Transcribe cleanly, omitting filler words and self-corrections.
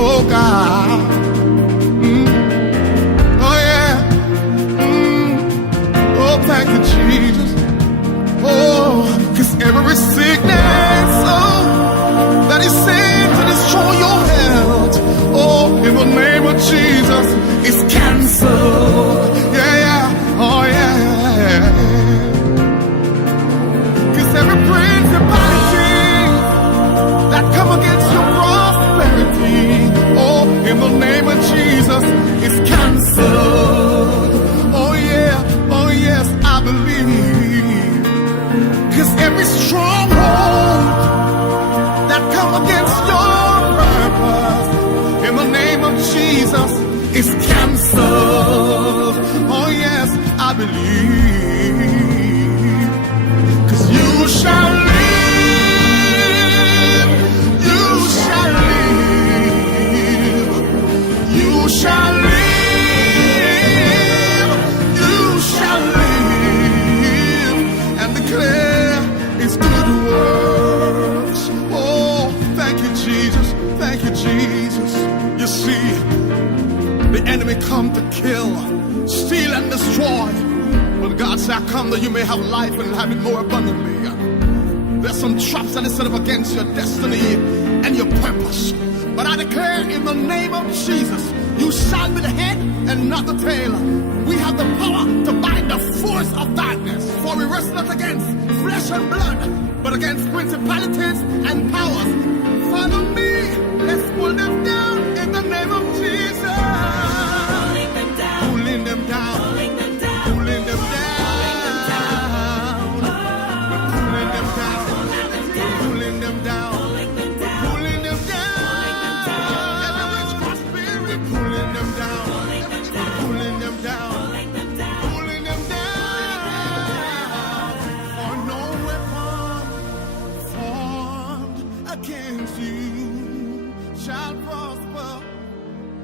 oh God. Oh yeah. Oh, thank you, Jesus. Oh, 'cause every sickness, oh, that is sent to destroy your health, oh, in the name of Jesus, is canceled. Yeah, yeah, oh yeah. 'Cause every principality that come against your prosperity, oh, in the name of Jesus, is canceled. Oh yeah, oh yes, I believe. 'Cause every stronghold that come against your purpose, in the name of Jesus, is canceled. Oh yes, I believe. 'Cause you shall live, you shall live, you shall live, you shall live, and declare His good works. Oh, thank you, Jesus. Thank you, Jesus. You see, the enemy come to kill, steal, and destroy. But God said, I come that you may have life and have it more abundantly. There's some traps that is set up against your destiny and your purpose. But I declare in the name of Jesus, you shall be the head and not the tail. We have the power to bind the force of darkness. For we wrestle not against flesh and blood, but against principalities and powers. Follow me, let's pull them down in the name of Jesus. Pulling them down, pulling them down, pulling them down, pulling them down. Against you shall prosper.